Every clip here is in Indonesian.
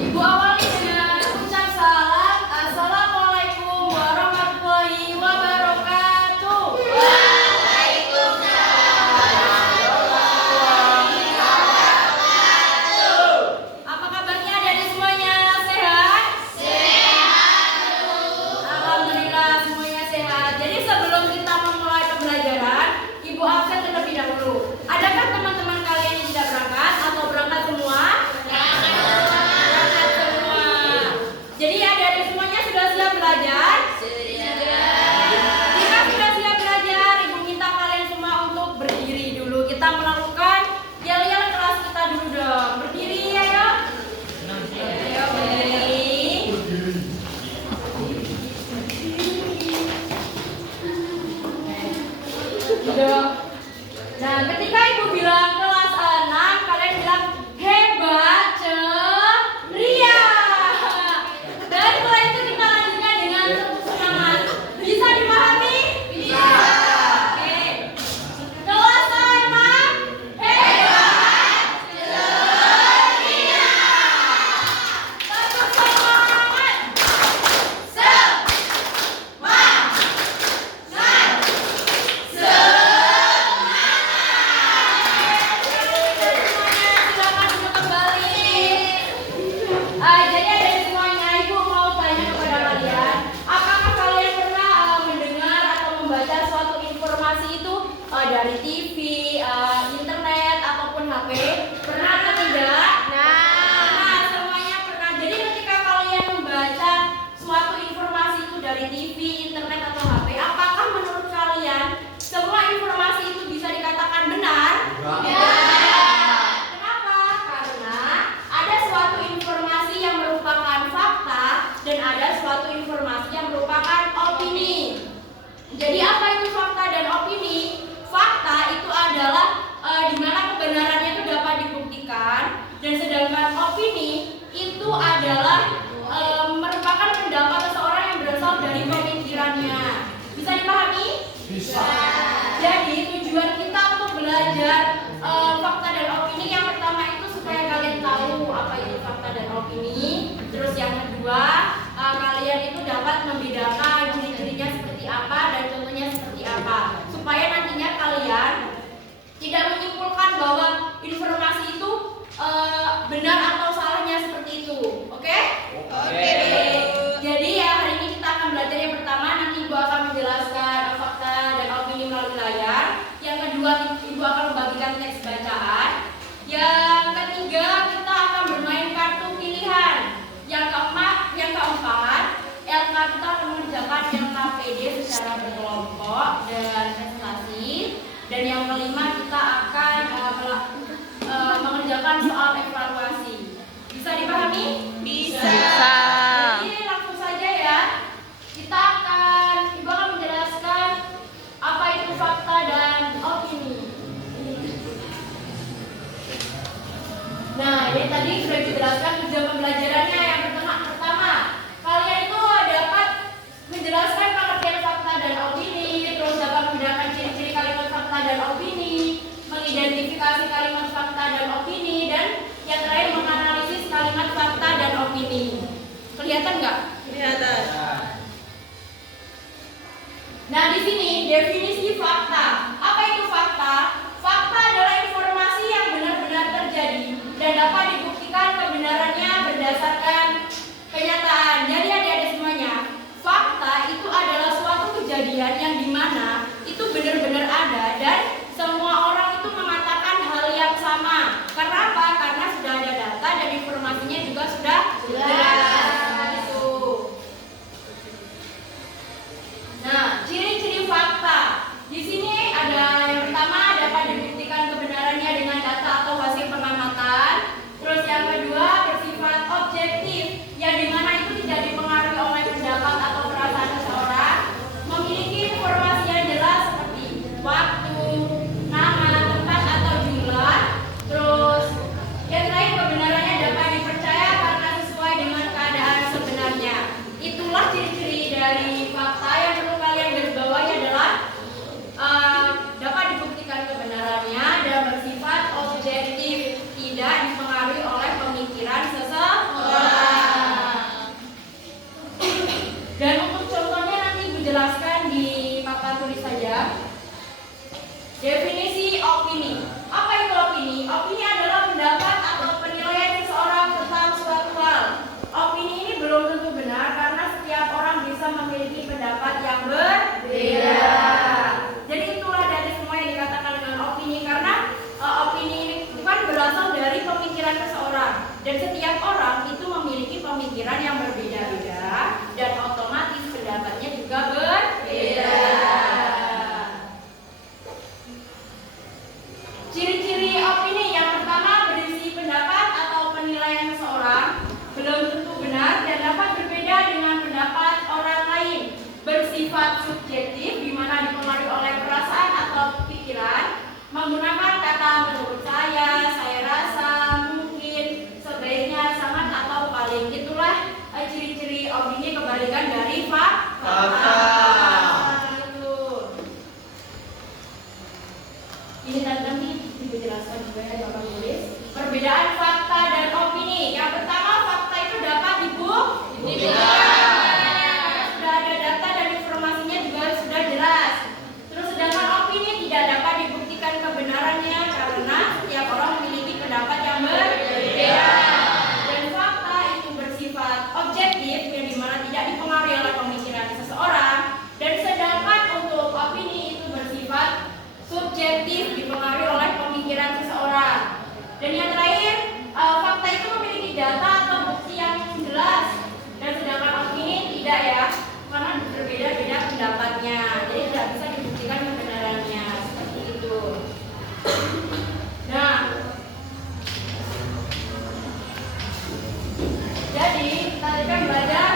Ibu awali dengan ucap salam. Assalamualaikum warahmatullahi wabarakatuh. Apa kabarnya adik semuanya? Sehat? Alhamdulillah semuanya sehat. Jadi sebelum kita memulai pembelajaran, Ibu absen terlebih dahulu. Adakah teman-teman kalian yang tidak berangkat atau berangkat semua? Berangkat semua. Jadi adik-adik semuanya sudah siap belajar? Jika sudah siap belajar, Ibu minta kalian semua untuk berdiri dulu. Kita melakukan yel-yel kelas kita dulu dong. Berdiri ya, yuk. Ayo berdiri. Udah. Nah, ketika Ibu bilang kelas 6, kalian bilang hebat, ceria. Dan setelah itu kita lanjutkan dengan tepuk semangat. Bisa dipahami? Bisa. Oke. Kelas 6, hebat, ceria. Tepuk semangat. Silakan duduk kembali. Jadi ada semuanya, Ibu mau tanya kepada kalian, apakah kalian pernah mendengar atau membaca suatu informasi itu dari TV, internet ataupun HP? Pernah atau tidak? Nah, semuanya pernah. Jadi ketika kalian membaca suatu informasi itu dari TV, internet atau HP, apakah menurut kalian semua informasi itu bisa dikatakan benar? Kenapa? Karena ada suatu informasi yang merupakan fakta dan ada suatu informasi yang merupakan opini. Jadi apa itu fakta dan opini? Fakta itu adalah di mana kebenarannya itu dapat dibuktikan, dan sedangkan opini itu adalah merupakan pendapat seseorang yang berasal dari pemikirannya. Bisa dipahami? Bisa. Jadi tujuan kita untuk belajar fakta dan opini, yang pertama itu supaya kalian tahu apa itu fakta dan opini. Terus yang kedua, kalian itu dapat membedakan ciri-cirinya seperti apa dan contohnya seperti apa, supaya nantinya kalian tidak menyimpulkan bahwa informasi itu benar atau salahnya seperti itu. Oke? Oke. Jadi ya hari ini kita akan belajar yang pertama, nanti Ibu akan menjelaskan fakta dan opini melalui layar. Yang kedua, Ibu akan membagikan teks bacaan. Yang ketiga, kita akan bermain kartu pilihan. Yang keempat, LK kita akan mengerjakan LKPD secara berkelompok dan prestasi. Dan yang kelima, kita akan mengerjakan soal evaluasi. Bisa dipahami? Bisa. Jadi langsung saja ya. Ibu akan menjelaskan apa itu fakta dan opini. Nah, ini tadi sudah dijelaskan tujuan pembelajarannya. Yang pertama, kalian itu dapat menjelaskan pengertian fakta dan opini, terus dapat membedakan ciri-ciri kalimat fakta dan opini, mengidentifikasi kalimat fakta dan opini, dan yang terakhir menganalisis kalimat fakta dan opini. Kelihatan nggak? Kelihatan. Nah, di sini definisi fakta. Apa itu fakta? Fakta adalah informasi yang benar-benar terjadi dan dapat dibuktikan kebenarannya berdasarkan kenyataan. Jadi adik-adik semuanya, fakta itu adalah suatu kejadian yang dimana itu benar-benar ada dan semua orang itu mengatakan hal yang sama. Karena apa? Karena sudah ada data dan informasinya juga sudah jelas. Gitu. Nah, ciri-ciri fakta. Di sini ada yang pertama, dapat dibuktikan kebenarannya dengan data atau hasil pengamatan. Terus yang kedua, bersifat objektif. Dan setiap orang itu memiliki pemikiran yang berbeda-beda dan otomatis pendapatnya juga berbeda. Ciri-ciri opini yang pertama, berisi pendapat atau penilaian seseorang belum tentu benar dan dapat berbeda dengan pendapat orang lain. Bersifat subjektif, di mana dipengaruhi oleh perasaan atau pikiran, menggunakan kata menurut saya rasa, mungkin, sebaiknya, sangat, atau paling. Itulah ciri-ciri opini kebalikan dari fakta. Ini tadi Ibu jelaskan juga ya, Bapak tulis. Perbedaan fakta dan opini. Yang pertama, fakta itu dapat dibuktikan. Sudah ada data dan informasinya juga sudah jelas. Terus sedangkan opini tidak dapat dibuktikan kebenarannya karena setiap orang memiliki pendapat yang berbeda. Dan fakta itu bersifat objektif yang dimana tidak dipengaruhi oleh pemikiran seseorang. Dan sedangkan untuk opini itu bersifat subjektif, dipengaruhi oleh pemikiran seseorang. Dan yang terakhir, fakta itu memiliki data atau bukti yang jelas. Dan sedangkan opini tidak ya, karena berbeda-beda pendapatnya. Jadi tidak bisa dibuktikan kebenarannya. Seperti itu. Nah, jadi kita akan belajar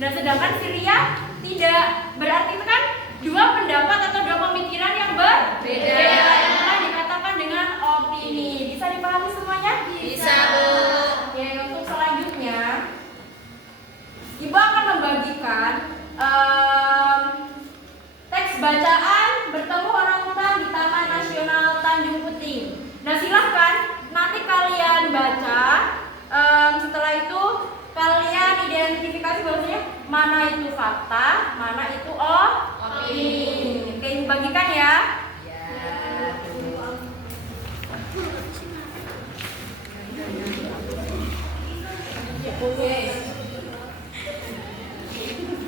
Dan sedangkan Syria tidak. Berarti itu kan dua pendapat atau dua pemikiran yang berbeda. Yang telah dikatakan dengan opini. Bisa dipahami semuanya? Bisa, Bu. Oke, untuk selanjutnya Ibu akan membagikan teks bacaan bertemu orangutan di Taman Nasional Tanjung Puting. Nah, silahkan nanti kalian baca. Setelah itu kalian identifikasi bahwasanya mana itu fakta, mana itu opini. Oke, Ibu bagikan ya. Oke.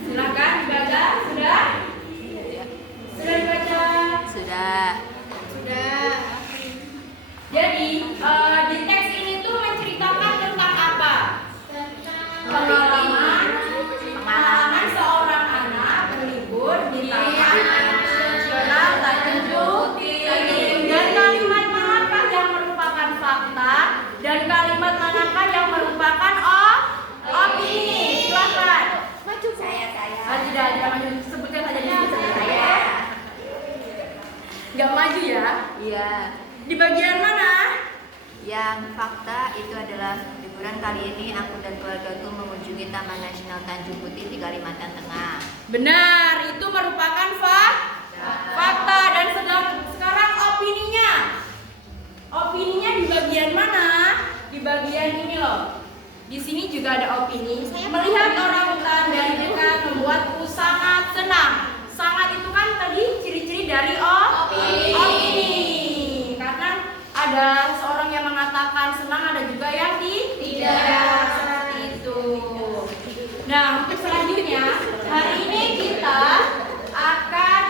Silakan dibaca. Sudah? Sudah dibaca? Sudah. Jadi di teks ini tuh menceritakan tentang apa? Pengalaman seorang anak berlibur di Taman Nasional Tanjung Puting. Dan kalimat manakah yang merupakan fakta dan kalimat manakah yang merupakan yang fakta itu adalah liburan kali ini aku dan keluargaku mengunjungi Taman Nasional Tanjung Putih di Kalimantan Tengah. Benar, itu merupakan fakta. Dan sekarang opininya. Opininya di bagian mana? Di bagian ini loh. Di sini juga ada opini. Melihat orangutan dari dekat membuatku sangat senang. Sangat itu kan tadi ciri-ciri dari opini. Karena ada seorang yang mengatakan senang, ada juga yang tidak seperti itu. Nah, untuk selanjutnya hari ini kita akan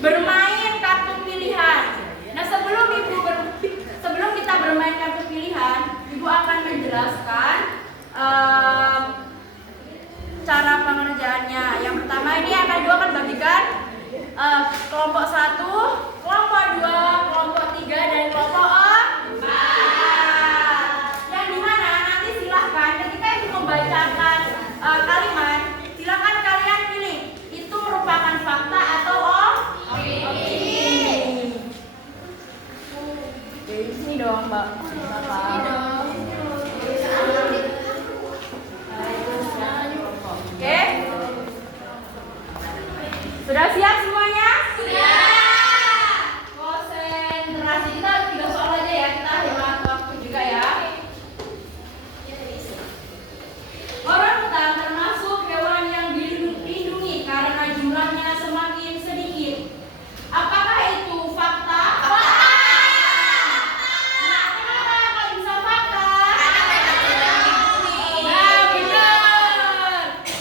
bermain kartu pilihan. Nah, sebelum kita bermain kartu pilihan, Ibu akan menjelaskan cara pengerjaannya. Yang pertama ini Ibu akan bagikan kelompok 1, kelompok 2, kelompok 3, dan kelompok 4. Yang dimana nanti silahkan ketika Ibu membacakan kalimat, silahkan kalian pilih itu merupakan fakta atau opini. Di sini dong, Mbak. Sini dong. Oke. Sudah siap semuanya? Sudah. Konsentrasi, kita 3 soal aja ya, kita hemat waktu juga ya. Orangutan termasuk hewan yang dilindungi karena jumlahnya semakin sedikit. Apakah itu fakta? Fakta. Nah, kenapa kok bisa fakta? Nah, benar.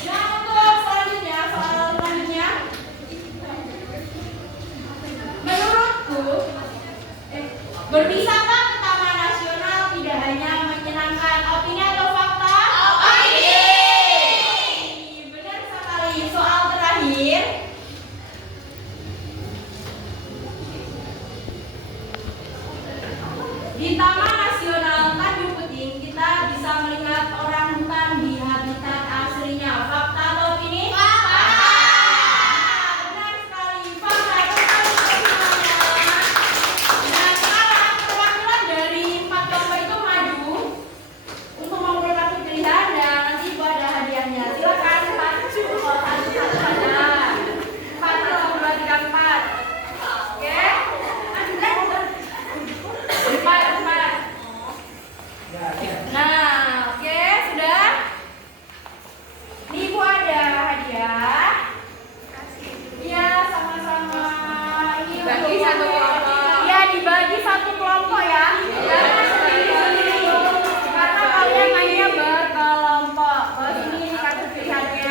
Yang untuk selanjutnya, soal selanjutnya, menurutku, berwisata ke Taman Nasional tidak hanya menyenangkan. Opini atau fakta? Opini. Benar sekali. Soal terakhir. Di Taman Nasional Tanjung Puting kita bisa melihat orangutan di habitat aslinya. Fakta atau opini? Fakta. Benar sekali. Fakta. Dan sekarang perwakilan dari 4 kelompok itu maju untuk mengumpulkan kartu pilihan dan nanti Ibu ada hadiahnya. Silakan satu saja. 4, 1, 2, 3, 4. Oke. 4. Nah, oke, sudah. Ini Ibu ada hadiah. Iya, sama-sama. Ini Bagi untuk satu kelompok. Iya, dibagi satu kelompok ya. Jangan sendiri-sendiri. Karena kalian mainnya berkelompok. Oh, ini kartu pilihannya.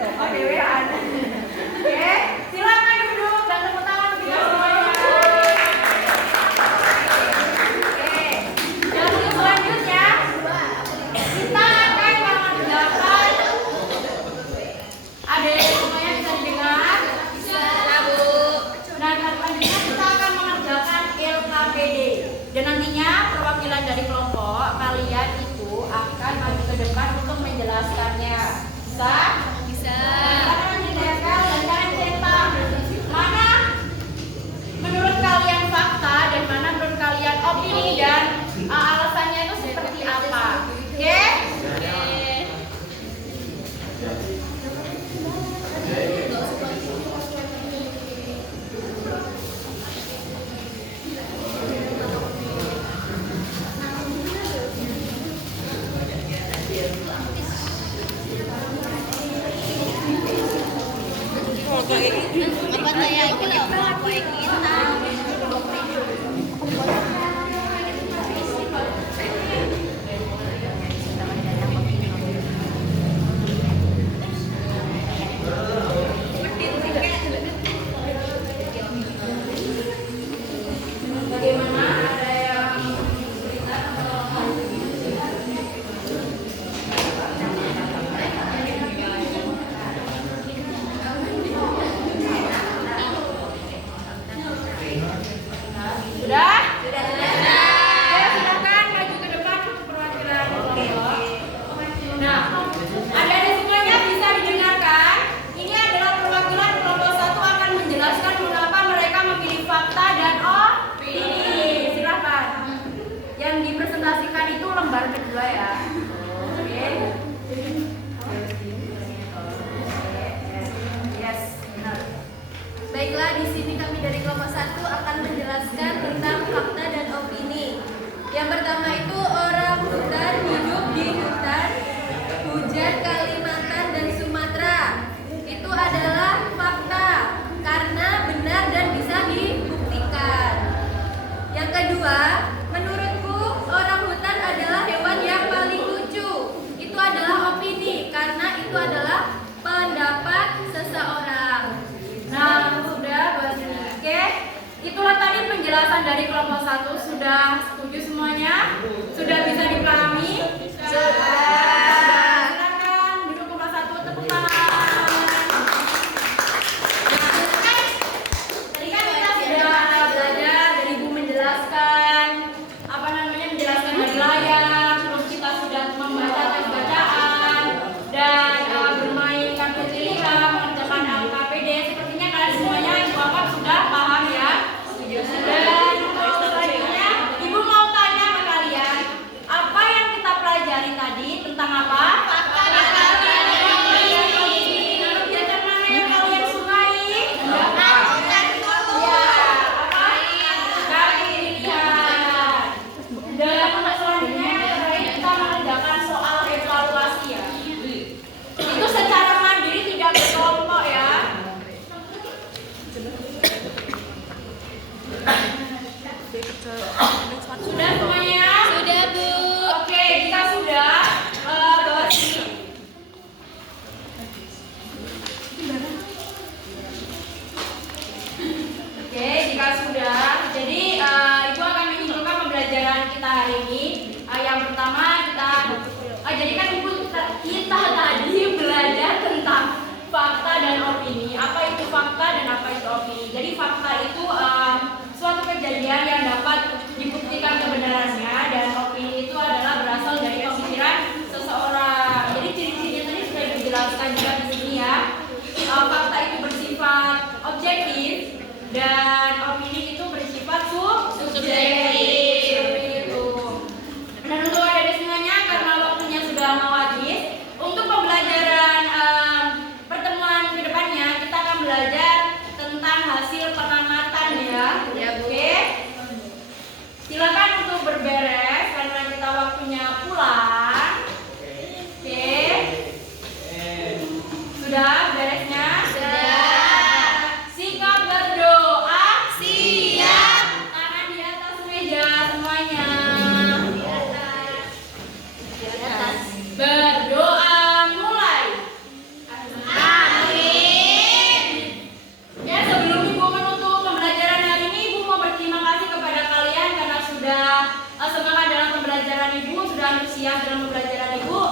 Oh, dewean. Oke, silakan duduk dan tepuk tangan kita semuanya. Oke, yang untuk selanjutnya kita akan mengerjakan. Ada semuanya bisa didengar? Bisa, Bu. Nah, selanjutnya kita akan mengerjakan LKPD. Dan nantinya perwakilan dari kelompok kalian itu akan maju ke depan untuk menjelaskannya. Bisa? Bisa. Kalian menjelaskan dan kalian cetak mana menurut kalian fakta dan mana menurut kalian opini dan alasannya itu seperti apa. Oke? Apa saya ini loh, kita penjelasan dari kelompok 1 sudah setuju semuanya? Sudah bisa dipahami? Silakan duduk kelompok 1, tepuk tangan. Tadi kan kita sudah belajar dari ibu menjelaskan menjelaskan dari layar, terus kita sudah membaca teks bacaan dan bermain kartu tiliram, mengerjakan LKPD. Sepertinya kalian semuanya ibu anggap sudah paham ya. Dan selanjutnya ibu mau tanya ke kalian, apa yang kita pelajari tadi tentang apa? Sudah semuanya? Sudah, Bu. Oke, kita sudah bawa sini. Oke, jika sudah, jadi ibu akan menyimpulkan pembelajaran kita hari ini. Yang pertama jadi kan ibu kita tadi belajar tentang fakta dan opini. Apa itu fakta dan apa itu opini? Jadi fakta itu suatu kejadian yang dapat dibuktikan kebenarannya, dan opini itu adalah berasal dari pemikiran seseorang. Jadi ciri-cirinya tadi sudah dijelaskan juga di sini ya. Fakta itu bersifat objektif dan opini itu bersifat subjektif. Seperti itu. Dan untuk adik-adik semuanya, karena waktunya sudah mau habis, untuk pembelajaran pertemuan kedepannya kita akan belajar tentang hasil pengamatan ya. Oke. Silakan untuk berberes karena kita waktunya pulang. Oke. Sudah beresnya? Sudah. Sikap berdoa. Siap. Tangan di atas meja semuanya. Di atas. Berdoa mulai. Amin. Ya, sebelum ibu menutup pembelajaran hari ini, ibu mau berterima kasih kepada kalian karena sudah semangat dalam pembelajaran ibu, sudah antusias dalam pembelajaran ibu.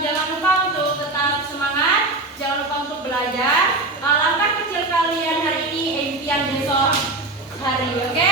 Jangan lupa untuk tetap semangat, jangan lupa untuk belajar. Langkah kecil kalian hari ini impian besok hari, oke?